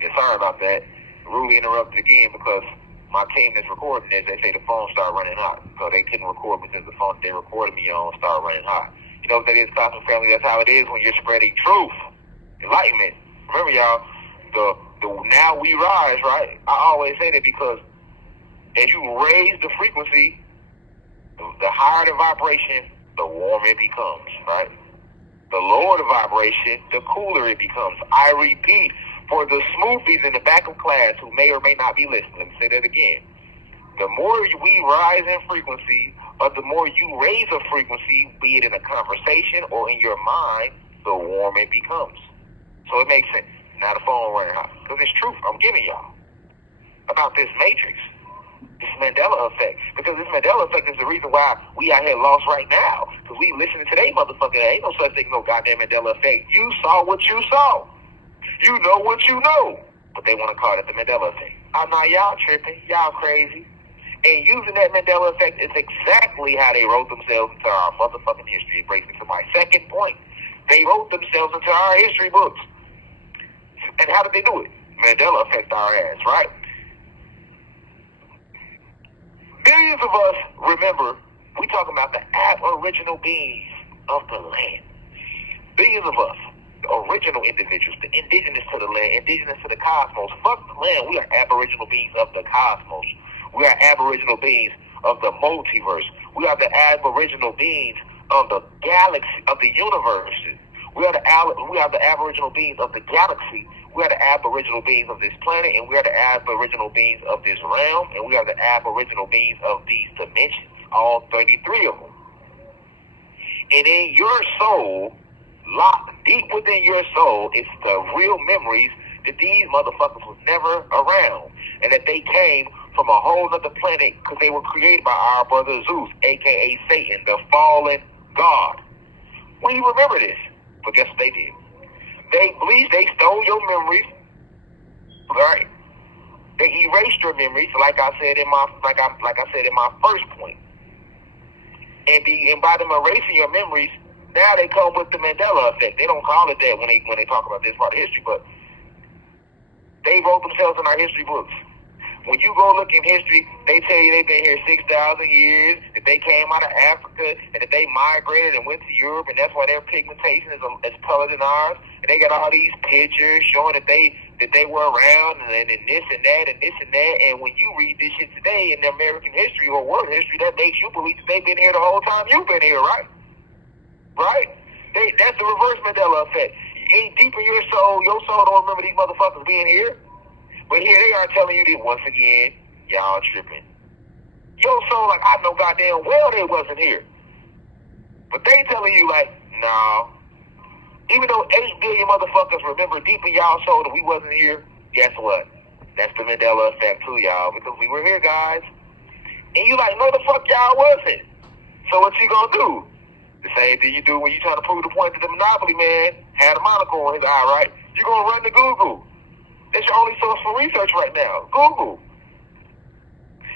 Yeah, sorry about that. Rudely interrupted again because my team that's recording this, they say the phone started running hot. So they couldn't record me since the phone they recorded me on started running hot. You know what that is, Cosmo family? That's how it is when you're spreading truth, enlightenment. Remember, y'all, the now we rise, right? I always say that because as you raise the frequency, the higher the vibration, the warmer it becomes, right? The lower the vibration, the cooler it becomes. I repeat, for the smoothies in the back of class who may or may not be listening, let me say that again. The more we rise in frequency, or the more you raise a frequency, be it in a conversation or in your mind, the warmer it becomes. So it makes sense. Now the phone running hot. Because it's truth I'm giving y'all about this matrix, this Mandela effect. Because this Mandela effect is the reason why we out here lost right now. Because we listening to they motherfucker. There ain't no such thing, no goddamn Mandela effect. You saw what you saw. You know what you know. But they want to call it the Mandela effect. Oh, now y'all tripping. Y'all crazy. And using that Mandela effect is exactly how they wrote themselves into our motherfucking history. It brings me to my second point. They wrote themselves into our history books. And how did they do it? Mandela effect our ass, right? Billions of us, remember, we talking about the aboriginal beings of the land. Billions of us, the original individuals, the indigenous to the land, indigenous to the cosmos. Fuck the land, we are aboriginal beings of the cosmos. We are aboriginal beings of the multiverse. We are the aboriginal beings of the galaxy, of the universe. We are the aboriginal beings of the galaxy. We are the aboriginal beings of this planet, and we are the aboriginal beings of this realm, and we are the aboriginal beings of these dimensions, all 33 of them. And in your soul, locked deep within your soul, is the real memories that these motherfuckers was never around, and that they came from a whole other planet because they were created by our brother Zeus, a.k.a. Satan, the fallen god. We remember this, but guess what they did? They stole your memories, right? They erased your memories, like I said in my first point. And by them erasing your memories, now they come with the Mandela effect. They don't call it that when they talk about this part of history, but they wrote themselves in our history books. When you go look in history, they tell you they've been here 6,000 years, that they came out of Africa, and that they migrated and went to Europe, and that's why their pigmentation is colored than ours. And they got all these pictures showing that they were around, and this and that, and this and that. And when you read this shit today in the American history or world history, that makes you believe that they've been here the whole time you've been here, right? Right? That's the reverse Mandela effect. Ain't deep in your soul don't remember these motherfuckers being here. But here they are telling you that once again, y'all tripping. Your soul, like, I know goddamn well they wasn't here. But they telling you, like, no. Even though 8 billion motherfuckers remember deep in y'all soul that we wasn't here, guess what? That's the Mandela effect too, y'all, because we were here, guys. And you like, no, the fuck y'all wasn't. So what you gonna do? The same thing you do when you trying to prove the point that the Monopoly man had a monocle on his eye, right? You gonna run to Google. That's your only source for research right now. Google.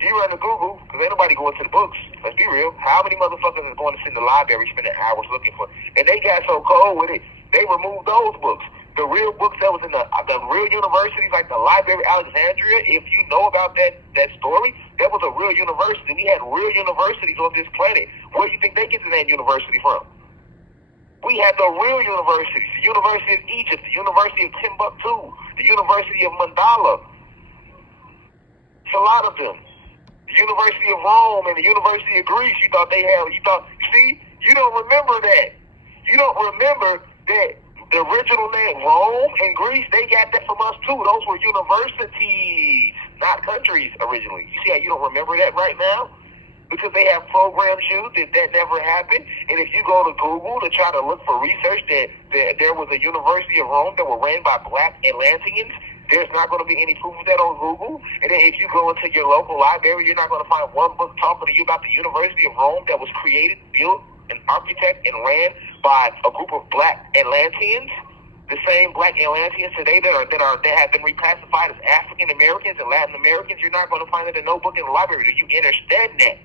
You run to Google, because ain't nobody going to the books. Let's be real. How many motherfuckers is going to sit in the library spending hours looking for? And they got so cold with it, they removed those books. The real books that was in the real universities, like the Library of Alexandria, if you know about that story, that was a real university. We had real universities on this planet. Where do you think they get the name university from? We had the real universities, the University of Egypt, the University of Timbuktu, the University of Mandela. It's a lot of them. The University of Rome and the University of Greece, you don't remember that. You don't remember that the original name, Rome and Greece, they got that from us too. Those were universities, not countries originally. You see how you don't remember that right now? Because they have programmed you that never happened. And if you go to Google to try to look for research that there was a University of Rome that were ran by black Atlanteans, there's not going to be any proof of that on Google. And then if you go into your local library, you're not going to find one book talking to you about the University of Rome that was created, built, and architect and ran by a group of black Atlanteans. The same black Atlanteans today that have been reclassified as African Americans and Latin Americans. You're not going to find it in no book in the library. Do you understand that?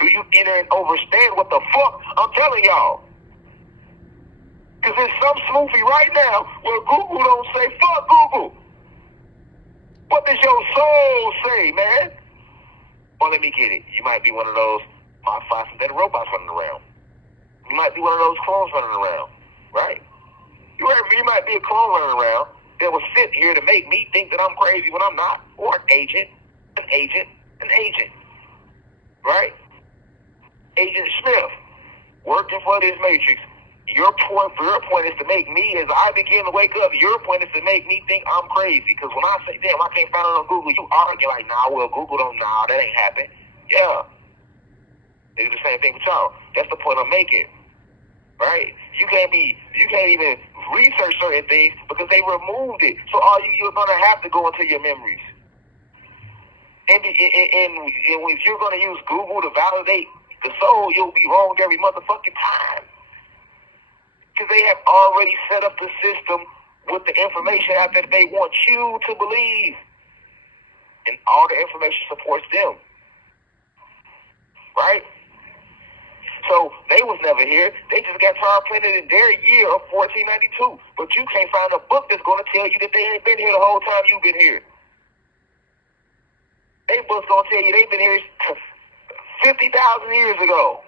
Do you enter and understand what the fuck I'm telling y'all? Because there's some smoothie right now where Google don't say fuck Google. Hey, man. Well, let me get it. You might be one of those modified synthetic robots running around. You might be one of those clones running around, right? You might be a clone running around that was sent here to make me think that I'm crazy when I'm not. Or an agent, right? Agent Smith, working for this matrix. Your point is to make me, as I begin to wake up, your point is to make me think I'm crazy. Because when I say, damn, I can't find it on Google, you argue like, nah, well, Google don't, nah, that ain't happened. Yeah. They do the same thing with y'all. That's the point I'm making. Right? You can't even research certain things because they removed it. So you're gonna have to go into your memories. And if you're gonna use Google to validate the soul, you'll be wrong every motherfucking time. Because they have already set up the system with the information out there that they want you to believe. And all the information supports them. Right? So they was never here. They just got tired planted in their year of 1492. But you can't find a book that's going to tell you that they ain't been here the whole time you've been here. They book's going to tell you they've been here 50,000 years ago.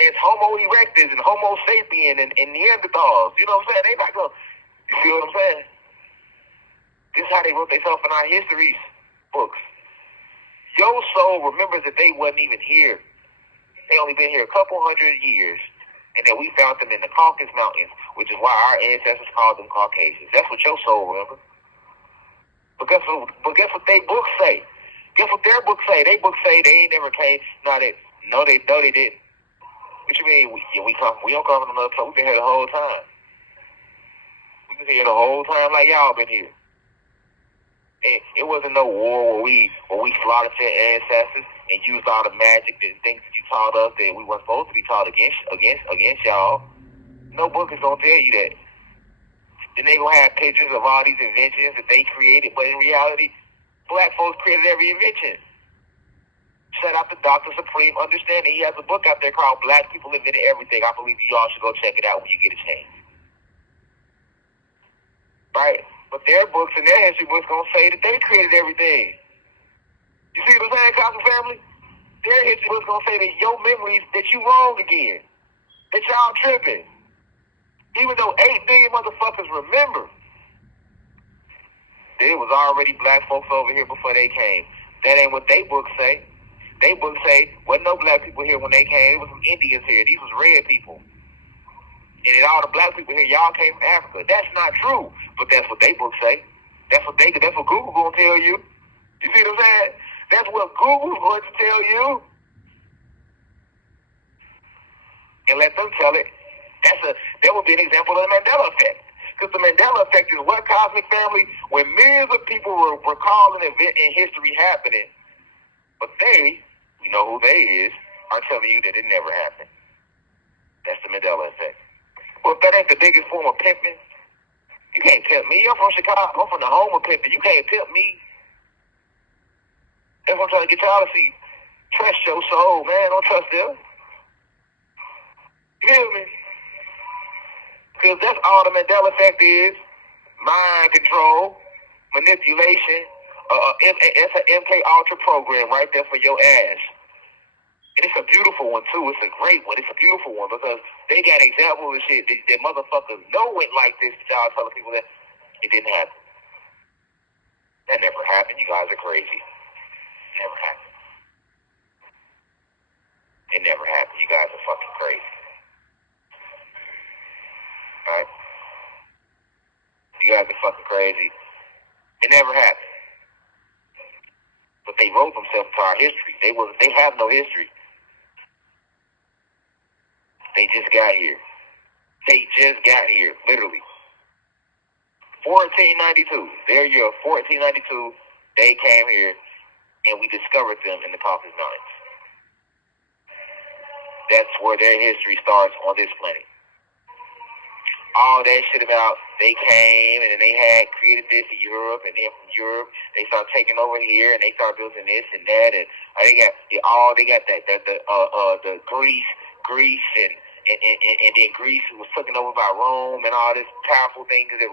It's Homo erectus and Homo sapien and Neanderthals. You know what I'm saying? They not going to, you see what I'm saying? This is how they wrote themselves in our histories books. Your soul remembers that they wasn't even here. They only been here a couple hundred years, and then we found them in the Caucasus Mountains, which is why our ancestors called them Caucasians. That's what your soul remembers. But guess what they books say? Guess what their books say? They books say they ain't never came. No, they didn't. What you mean? We don't come from another place. We've been here the whole time. We've been here the whole time like y'all been here. And it wasn't no war where we slaughtered your ancestors and used all the magic and things that you taught us that we weren't supposed to be taught against y'all. No book is gonna tell you that. Then they gonna have pictures of all these inventions that they created, but in reality, black folks created every invention. Shout out to Dr. Supreme Understanding. He has a book out there called Black People Invented Everything. I believe you all should go check it out when you get a chance. Right? But their books and their history books gonna say that they created everything. You see what I'm saying, Cosmo family? Their history books gonna say that your memories, that you wrong again. That y'all tripping. Even though 8 billion motherfuckers remember, there was already black folks over here before they came. That ain't what they books say. They books say, wasn't no black people here when they came. It was some Indians here. These was red people. And then all the black people here, y'all came from Africa. That's not true. But that's what they books say. That's what Google gonna tell you. You see what I'm saying? That's what Google's going to tell you. And let them tell it. That would be an example of the Mandela effect. Because the Mandela effect is what, cosmic family, when millions of people were recalling an event in history happening, but they, you know who they is, are telling you that it never happened. That's the Mandela effect. Well, if that ain't the biggest form of pimping, you can't pimp me. I'm from Chicago. I'm from the home of pimping. You can't pimp me. That's what I'm trying to get y'all to see. Trust your soul, man. Don't trust them. You feel me? Because that's all the Mandela effect is. Mind control, manipulation. It's an MK Ultra program right there for your ass. And it's a beautiful one, too. It's a great one. It's a beautiful one because they got examples of shit that motherfuckers know it like this, but y'all telling people that it didn't happen. That never happened. You guys are crazy. Never happened. It never happened. You guys are fucking crazy. Alright? You guys are fucking crazy. It never happened. But they wrote themselves into our history. They have no history. They just got here. Literally. 1492. Their year of 1492, they came here, and we discovered them in the Caucasus Mountains. That's where their history starts on this planet. All that shit about they came and then they had created this in Europe, and then from Europe they start taking over here and they start building this and that, and they got the Greece and then Greece was taken over by Rome and all this powerful things that.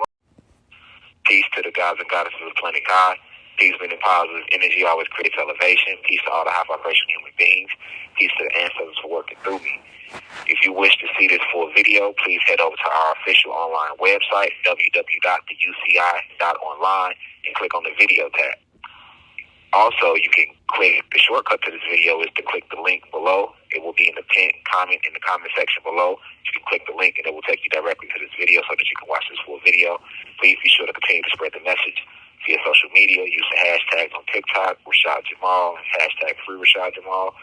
Peace to the gods and goddesses of the planet God. Peace, and positive energy always creates elevation. Peace to all the high vibrational human beings. Peace to the ancestors for working through me. If you wish to see this full video, please head over to our official online website, www.theuci.online, and click on the video tab. Also, you can click, the shortcut to this video is to click the link below. It will be in the pinned comment in the comment section below. You can click the link and it will take you directly to this video so that you can watch this full video. Please be sure to continue to spread the message via social media using hashtags on TikTok, Rashad Jamal, hashtag free Rashad Jamal.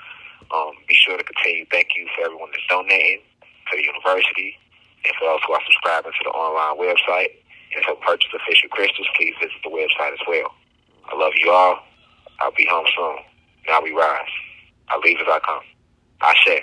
Be sure to continue. Thank you for everyone that's donating to the university and for those who are subscribing to the online website. And to purchase official crystals, please visit the website as well. I love you all. I'll be home soon. Now we rise. I leave as I come. Ashe.